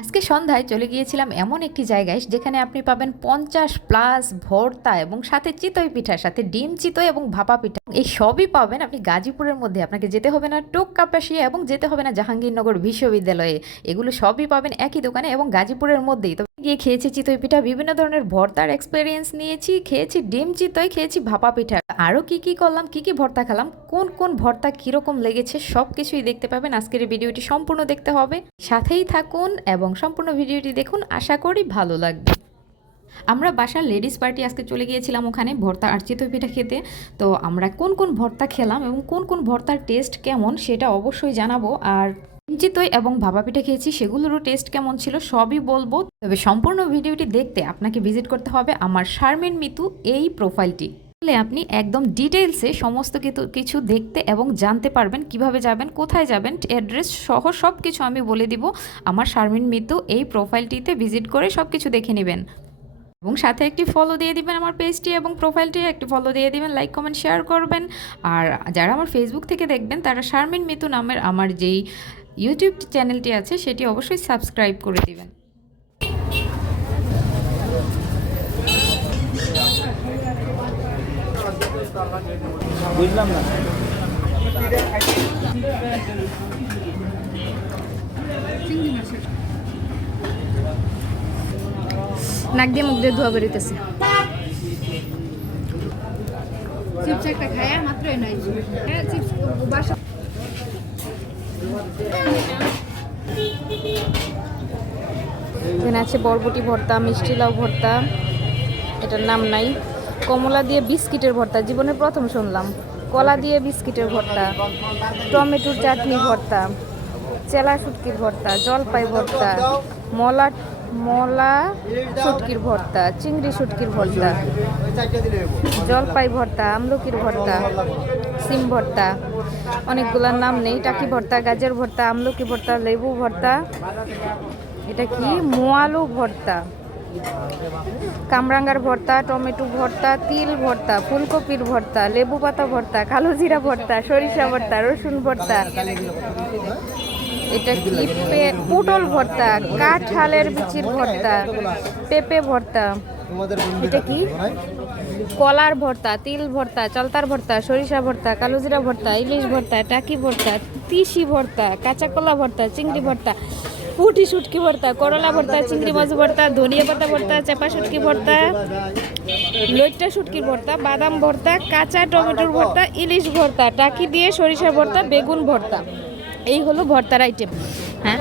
আজকে সন্ধ্যায় চলে গিয়েছিলাম এমন একটি জায়গায় যেখানে আপনি পাবেন 50+ ভর্তা এবং সাথে চিতই পিঠার সাথে ডিম চিতই এবং ভাপা পিঠা, এই সবই পাবেন আপনি গাজীপুরের মধ্যে। আপনাকে যেতে হবে না টোক কাপাসিয়া এবং যেতে হবে না জাহাঙ্গীরনগর বিশ্ববিদ্যালয়ে। এগুলো সবই পাবেন একই দোকানে এবং গাজীপুরের মধ্যেই। তো গিয়ে খেয়েছি চিতই পিঠা, বিভিন্ন ধরনের ভর্তার এক্সপিরিয়েন্স নিয়েছি, খেয়েছি ডিম চিতই, খেয়েছি ভাপা পিঠা। আরও কি কি করলাম, কি কি ভর্তা খেলাম, কোন কোন ভর্তা কীরকম লেগেছে সব কিছুই দেখতে পাবেন। আজকের এই ভিডিওটি সম্পূর্ণ দেখতে হবে, সাথেই থাকুন এবং সম্পূর্ণ ভিডিওটি দেখুন, আশা করি ভালো লাগবে। আমরা বাসার লেডিস পার্টি আজকে চলে গিয়েছিলাম ওখানে ভর্তা আর চিতই পিঠা খেতে। তো আমরা কোন কোন ভর্তা খেলাম এবং কোন কোন ভর্তার টেস্ট কেমন সেটা অবশ্যই জানাবো। আর চিতই এবং ভাপা পিঠা খেয়েছি সেগুলোরও টেস্ট কেমন ছিল সবই বলবো। তবে সম্পূর্ণ ভিডিওটি দেখতে আপনাকে ভিজিট করতে হবে আমার শারমিন মিতু এই প্রোফাইলটি। আপনি একদম ডিটেইলসে সমস্ত কিছু দেখতে এবং জানতে পারবেন, কিভাবে যাবেন, কোথায় যাবেন, অ্যাড্রেস সহ সব কিছু আমি বলে দিব। আমার শারমিন মিতু এই প্রোফাইলটিতে ভিজিট করে সব কিছু দেখে নেবেন এবং সাথে একটি ফলো দিয়ে দিবেন আমার পেজটি এবং প্রোফাইলটি একটি ফলো দিয়ে দিবেন, লাইক কমেন্ট শেয়ার করবেন। আর যারা আমার ফেসবুক থেকে দেখবেন তারা শারমিন মিতু নামের আমার যেই ইউটিউব চ্যানেলটি আছে সেটি অবশ্যই সাবস্ক্রাইব করে দিবেন। বুঝলাম না। নাক দিয়ে মুখ দিয়ে ধোয়া বেরোতেছে। চিপস একটা খায়া মাত্রই নাই। হ্যাঁ চিপস বাসা। এখানে আছে বরবটি ভর্তা, মিষ্টি লাউ ভর্তা, এটার নাম নাই। কমলা দিয়ে বিস্কিটের ভর্তা, জীবনে প্রথম শুনলাম। কলা দিয়ে বিস্কিটের ভর্তা, টমেটোর চাটনি ভর্তা, চেলা শুটকির ভর্তা, জলপাই ভর্তা, মলা শুটকির ভর্তা, চিংড়ি শুটকির ভর্তা, জলপাই ভর্তা, আমলকির ভর্তা, সিম ভর্তা, অনেকগুলোর নাম নেই। টাকি ভর্তা, গাজর ভর্তা, আমলকি ভর্তা, লেবু ভর্তা, এটা কি মোয়ালু ভর্তা, কামরাঙ্গার ভর্তা, টমেটো ভর্তা, তিল ভর্তা, ফুলকপির ভর্তা, লেবু পাতা ভর্তা, কালো জিরা ভর্তা, সরিষা ভর্তা, রসুন ভর্তা, এটা কি পটল ভর্তা, কাঁঠালের বিচির ভর্তা, পেঁপে ভর্তা, এটা কি কলার ভর্তা, তিল ভর্তা, চলতার ভর্তা, সরিষা ভর্তা, কালো জিরা ভর্তা, ইলিশ ভর্তা, টাকি ভর্তা, তিসি ভর্তা, কাঁচা কলা ভর্তা, চিংড়ি ভর্তা, পুঁটি শুটকি ভর্তা, করলা ভর্তা, চিংড়ি মাছ ভর্তা, ধনিয়া পাতা ভর্তা, চাপা শুটকি ভর্তা, লইট্টা শুটকির ভর্তা, বাদাম ভর্তা, কাঁচা টমেটোর ভর্তা, ইলিশ ভর্তা, টাকি দিয়ে সরিষা ভর্তা, বেগুন ভর্তা। এই হলো ভর্তার আইটেম। হ্যাঁ